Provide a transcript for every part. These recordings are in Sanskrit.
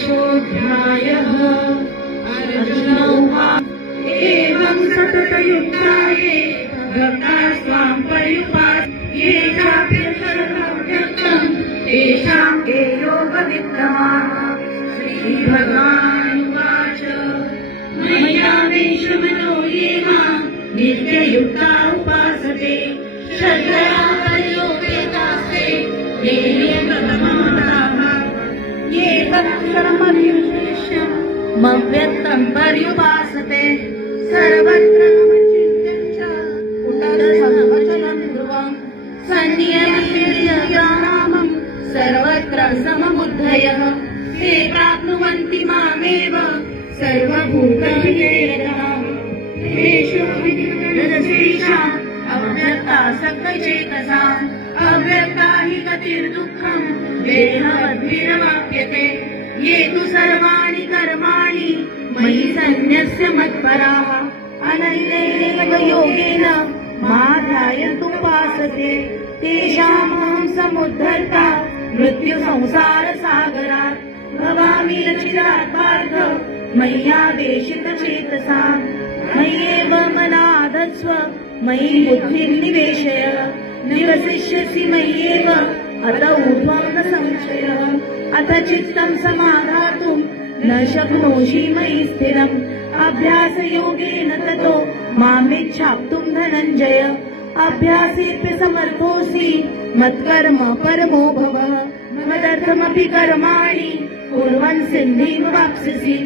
एकादशोऽध्यायः। अर्जुन उवाच एवं सततयुक्ताये भक्ता स्वां पर्युपासते ये चाप्यक्षरमव्यक्तं तेषां के योगवित्तमाः। श्रीभगवानुवाच मय्यावेशमनो ये मां नित्ययुक्ता उपासते श्रद्धया पर्योपेतास्ते ते मे प्रथममताः। ये तदक्षरमव्युष्यम् मव्यक्तं पर्युपासते सर्वत्र मच्चिन्त्यं च कुटस्थमचलं ध्रुवम् सन्नियम्यज्ञानामं सर्वत्र समबुद्धयः ते प्राप्नुवन्ति मामेव सर्वभूतहितेरताम्। तेषु विधिरशेषाम् अव्यक्तासक्तचेतसाम् अव्यक्ता हि गतिर्दुःखम् देहवद्भिर्वाप्यते। ये तु सर्वाणि कर्माणि मयि सन्न्यस्य मत्पराः अनन्येनैव योगेन मां ध्यायन्तुपासते तेषामहं समुद्धर्ता मृत्युसंसारसागरात् भवामि रचितात् पार्थ मय्यावेशितचेतसाम्। मय्येव मनाधत्स्व मयि बुद्धिं निवेशय निवसिष्यसि मय्येव अत ऊर्ध्वं न संशयः। अथ चित्तं समाधातुं न शक्नोषि मयि स्थिरम् अभ्यासयोगेन ततो मामिच्छाप्तुं धनञ्जय। अभ्यासेऽपि समर्थोऽसि मत्कर्म परमो भव मदर्थमपि कर्माणि कुर्वन् सिद्धिमवाप्स्यसि।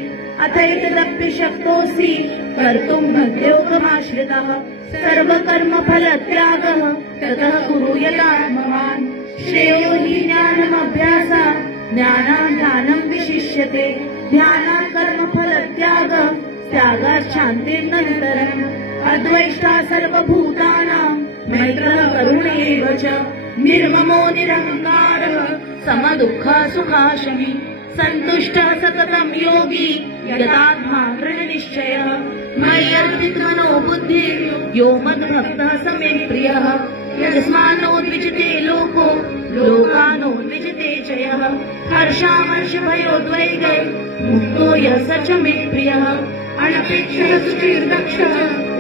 अथैतदपि शक्तोऽसि कर्तुं मद्योगमाश्रितः सर्वकर्मफलत्यागः ततः कुरु यथात्मवान्। श्रेयो हि ज्ञानमभ्यासात् ज्ञानात् ध्यानं विशिष्यते ध्यानात् कर्मफलत्यागः त्यागात् शान्तिर्नन्तरम्। अद्वैष्टा सर्वभूतानां मैत्रः करुण एव च निर्ममो निरहङ्कारः समदुःखसुखाशमी सन्तुष्टः सततं योगी यदात्मा दृढनिश्चयः। मय्यर्पितमनो बुद्धिः यो मद्भक्तः स मे प्रियः। यस्मान्नोद्विजते लोको लोकानोद्विजते च यः। हर्षामर्षभयोद्वेगै मुक्तो यः स च मे प्रियः। अनपेक्षः सुचिर्दक्षः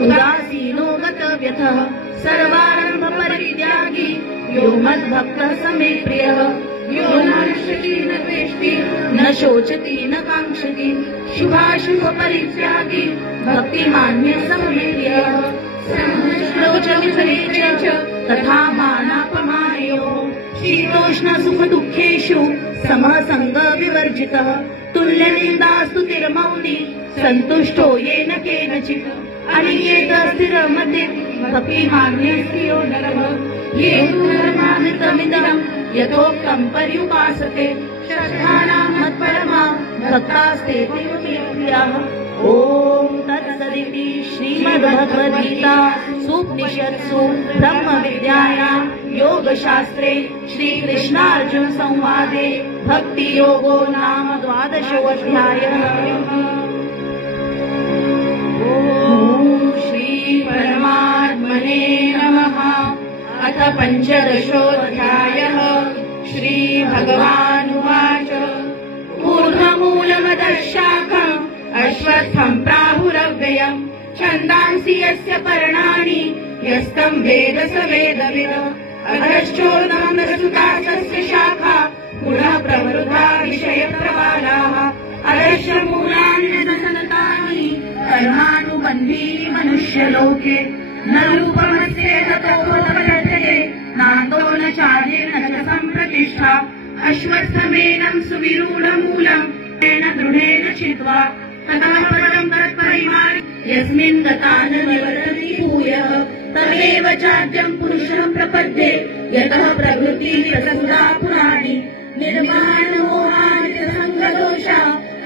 उदासीनो गतव्यथः सर्वारम्भपरित्यागी यो मद्भक्तः स मे प्रियः। यो न हृष्यति न द्वेष्टि न शोचति न काङ्क्षति शुभाशुभपरित्यागी भक्तिमान्यः स मे प्रियः। समश्लोचविफले च तथा मानापमानयोः शीतोष्णसुखदुःखेषु समः सङ्गविवर्जितः तुल्यनिन्दास्तुतिर्मौनी सन्तुष्टो येन केनचित्। अनिकेत स्थिरमतिः भक्तिमान्यस्त्रियो नरः ये धर्मामृतमिदं यथोक्तं पर्युपासते श्रद्धानां मत्परमा भक्तास्तेऽपि मे प्रियाः। ॐ तत्सदिति श्रीमद्भगवद्गीतासूपनिषत्सु ब्रह्मविद्यायां योगशास्त्रे श्रीकृष्णार्जुनसंवादे भक्तियोगो नाम 12-ओऽध्यायः। ॐ श्रीपरमात्मने नमः। अथ 15-ओऽध्यायः। श्रीभगवानुवाच ऊर्ध्वमूलमधः शाखम् अश्वत्थं प्राहुरव्ययम् छन्दांसि यस्य पर्णानि यस्तं वेद स वेदविद। अधश्चोर्ध्वं प्रसृता तस्य शाखा पुनः प्रवृद्धा विषयप्रवालाः। अधश्च मूलानि न सनतानि कर्मानुबन्धीनि मनुष्यलोके न रूपमस्य ततोपलभ्यते नान्तो न चार्येण च सम्प्रतिष्ठा। अश्वत्थमेनं सुविरूढमूलम् तेन दृढेन चित्वा ततः परं तत्परिमार्ग यस्मिन् गता न निवर्तन्ति भूयः तमेव चाद्यं पुरुषं प्रपद्ये यतः प्रवृत्तिः प्रसृता पुराणि निर्माणमोहानिसङ्गदोषा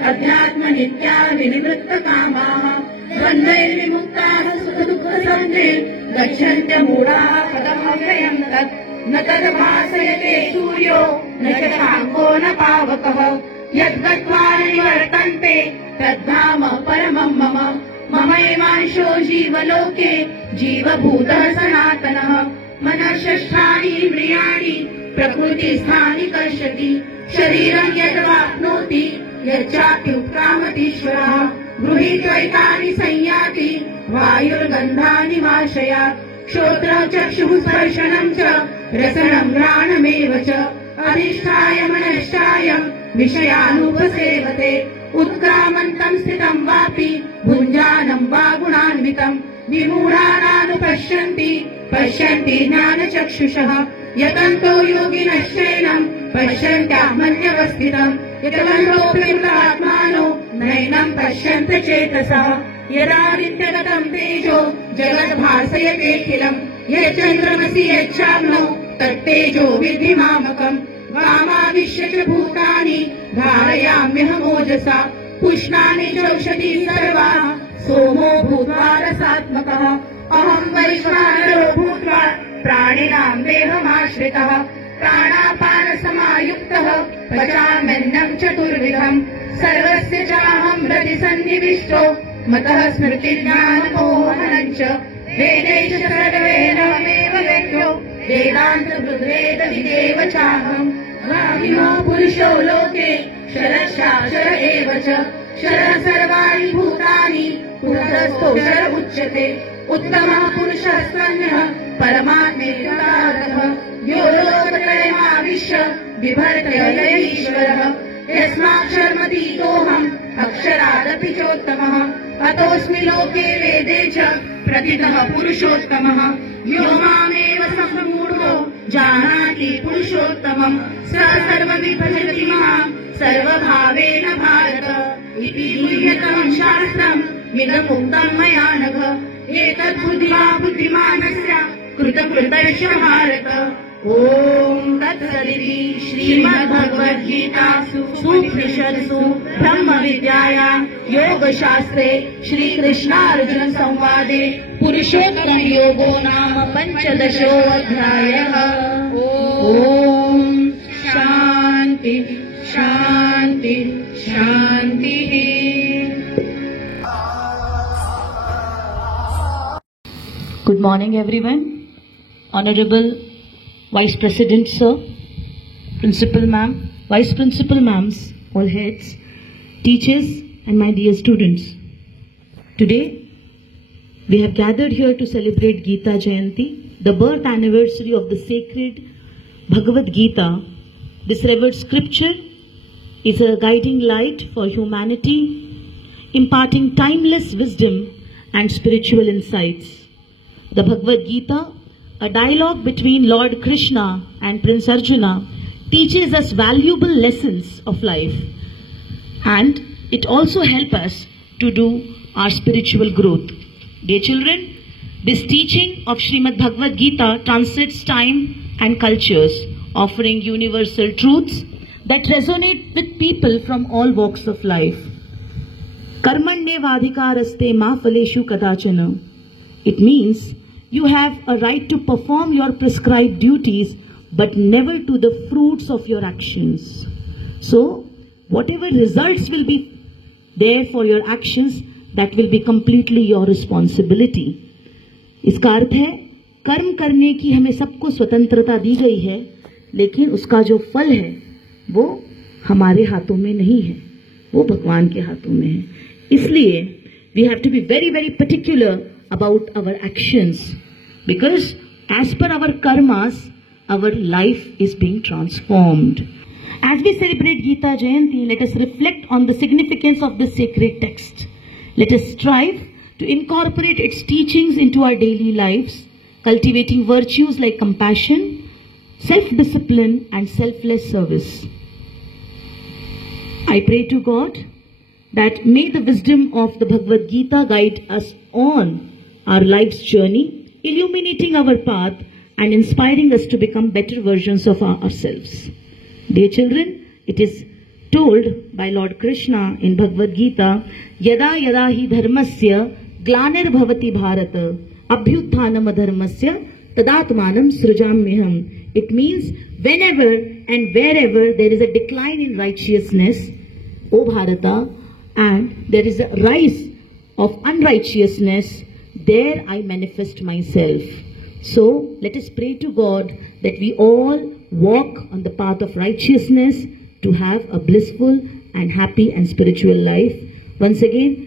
अध्यात्मनित्या विनिवृत्तकामाः द्वन्द्वैर्विमुक्ताः सुखदुःखसन्धे गच्छन्त्यमूढाः पदमव्ययं तत् न तद्भासयते सूर्यो न शशाङ्को न पावकः यद्गत्वा न निवर्तन्ते तद्धाम परमं मम। ममैवांशो जीवलोके जीवभूतः सनातनः मनः षष्ठानि इन्द्रियाणि प्रकृतिस्थानि कर्षति शरीरं यद्वाप्नोति यच्चाप्युत्क्रामतीश्वरः गृहीत्वैतानि संयाति वायुर्गन्धानि वाशयात् श्रोत्रं चक्षुः स्पर्शनं च रसनं घ्राणमेव च अधिष्ठाय मनश्चाय विषयानुपसेवते उत्क्रामन्तं स्थितं वापि भुञ्जानं वा गुणान्वितं विमूढानानुपश्यन्ति पश्यन्ति ज्ञानचक्षुषः यतन्तो योगिनश्चैनं पश्यन्त्यात्मन्यवस्थितं यतवन्तोऽप्यन्तात्मानो नैनं पश्यन्त चेतसः यदा नित्यगतं तेजो जगद्भासयतेऽखिलं यच्चन्द्रमसि यच्चाग्नौ तत्तेजो विद्धि मामकम् वामाविश्य च भूतानि धारयाम्यहमोजसा पुष्णानि चौषधी सर्वा सोमो भूत्वा रसात्मकः अहं वैश्वानरो भूत्वा प्राणिनां देहमाश्रितः प्राणापानसमायुक्तः पचाम्यन्नं चतुर्विधम् सर्वस्य चाहं हृदि सन्निविष्टो मतः स्मृतिज्ञानमोहनं च वेदै च सर्ववेदमेव वेद्यो वेदान्तहृद्वेदविदेव चाहम् गामिनो पुरुषो लोके शरशाचर एव च शरः सर्वाणि भूतानि पुरतस्थो शर उच्यते उत्तमः पुरुषस्त्वन्यः परमात्मेत्युदारः यो लोकत्रयमाविश्य बिभर्त्ययईश्वरः यस्माक्षरमतीतोऽहम् अक्षरादपि चोत्तमः अतोऽस्मि लोके वेदे च प्रतितः पुरुषोत्तमः यो मामेव सम्मूढो जानाति पुरुषोत्तमम् स सर्वविभजति माम् सर्वभावेन भारत इति गुह्यतमम् शास्त्रम् इदमुक्तम् मया नघ एतत् बुद्ध्वा बुद्धिमानस्य कृतकृतस्य भारत ॐ तत्सदिति श्रीमद्भगवद्गीतासु उपनिषत्सु ब्रह्मविद्यायां योगशास्त्रे श्रीकृष्णार्जुन संवादे पुरुषोत्तमयोगो नाम 15ोऽध्यायः। ॐ शान्ति शान्ति शान्तिः। Good morning, everyone. Honorable Vice President, Sir, Principal Ma'am, Vice Principal Ma'ams, all heads, teachers, and my dear students. Today, we have gathered here to celebrate Gita Jayanti, the birth anniversary of the sacred Bhagavad Gita. This revered scripture is a guiding light for humanity, imparting timeless wisdom and spiritual insights. The Bhagavad Gita, a dialogue between Lord Krishna and Prince Arjuna, teaches us valuable lessons of life, and it also helps us to do our spiritual growth. Dear children, this teaching of Srimad Bhagavad Gita transcends time and cultures, offering universal truths that resonate with people from all walks of life. Karmanyevadhikaraste ma phaleshu kadachana. It means you have a right to perform your prescribed duties, but never to the fruits of your actions. So, whatever results will be there for your actions, that will be completely your responsibility. इसका अर्थ है, कर्म करने की हमें सबको स्वतंत्रता दी गई है, लेकिन उसका जो फल है, वो हमारे हाथों में नहीं है, वो भगवान के हाथों में है. इसलिए, we have to be very, very particular about our actions, because as per our karmas, our life is being transformed. As we celebrate Gita Jayanti, let us reflect on the significance of this sacred text. Let us strive to incorporate its teachings into our daily lives, cultivating virtues like compassion, self-discipline, and selfless service. I pray to God that may the wisdom of the Bhagavad Gita guide us on our life's journey, illuminating our path and inspiring us to become better versions of ourselves. Dear children, it is told by Lord Krishna in Bhagavad Gita, Yada yada hi dharmasya glanir bhavati bharata abhyutthanam adharmasya tadatmanam srujamyaham. It means whenever and wherever there is a decline in righteousness, O Bharata, and there is a rise of unrighteousness, there I manifest myself. So let us pray to God that we all walk on the path of righteousness to have a blissful and happy and spiritual life. Once again,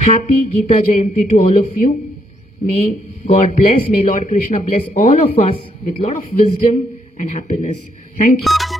happy Gita Jayanti to all of you. May God bless, may Lord Krishna bless all of us with lot of wisdom and happiness. Thank you.